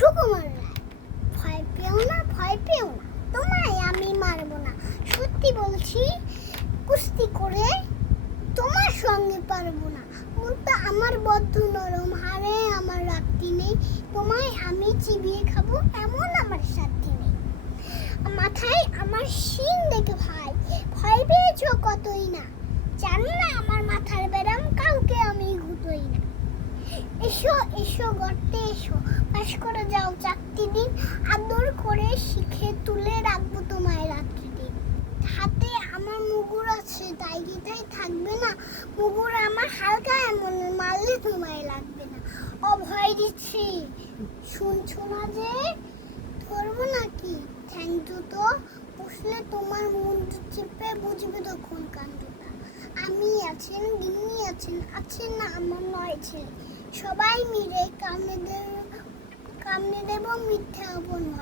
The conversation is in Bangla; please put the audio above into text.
সুকুমার রায়। ভয় পেও না, ভয় পেও না, তোমায় আমি মারবো না। সত্যি বলছি, কুস্তি করে তোমার সঙ্গে পারবো না। মনটা আমার বদ্ধ নরম, হারে আমার রাত্রি নেই। তোমায় আমি চিবিয়ে খাবো, এমন আমার সাথী নেই। মাথায় আমার শিং দেখে ভাই ভয় পেয়েছ কতই না। জানো না আমার মাথার ব্যারাম, কাউকে আমি ঘুতোই না। এসো এসো গর্তে এসো, পাশ করে যাও 4টি দিন। আদর করে শিখে তুলে রাখবো তোমায় রাত্রি দিন। হাতে আমার মুগুর আছে, তাই গীতায় থাকবে না। মুগুর আমার হালকা, এমন মারলে তোমায় লাগবে না। অভয় দিচ্ছি, শুনছো না যে? ধরবো নাকি ঠ্যাং দুটো? পুষলে তোমার মুন্ডু চেপে বুঝবে তখন কাণ্ডটা। আমি আছেন, গিন্নি আছেন, আছেন না আমার 9 ছেলে। সবাই মিলে কামড়ে দেব, মিথ্যে অপমান।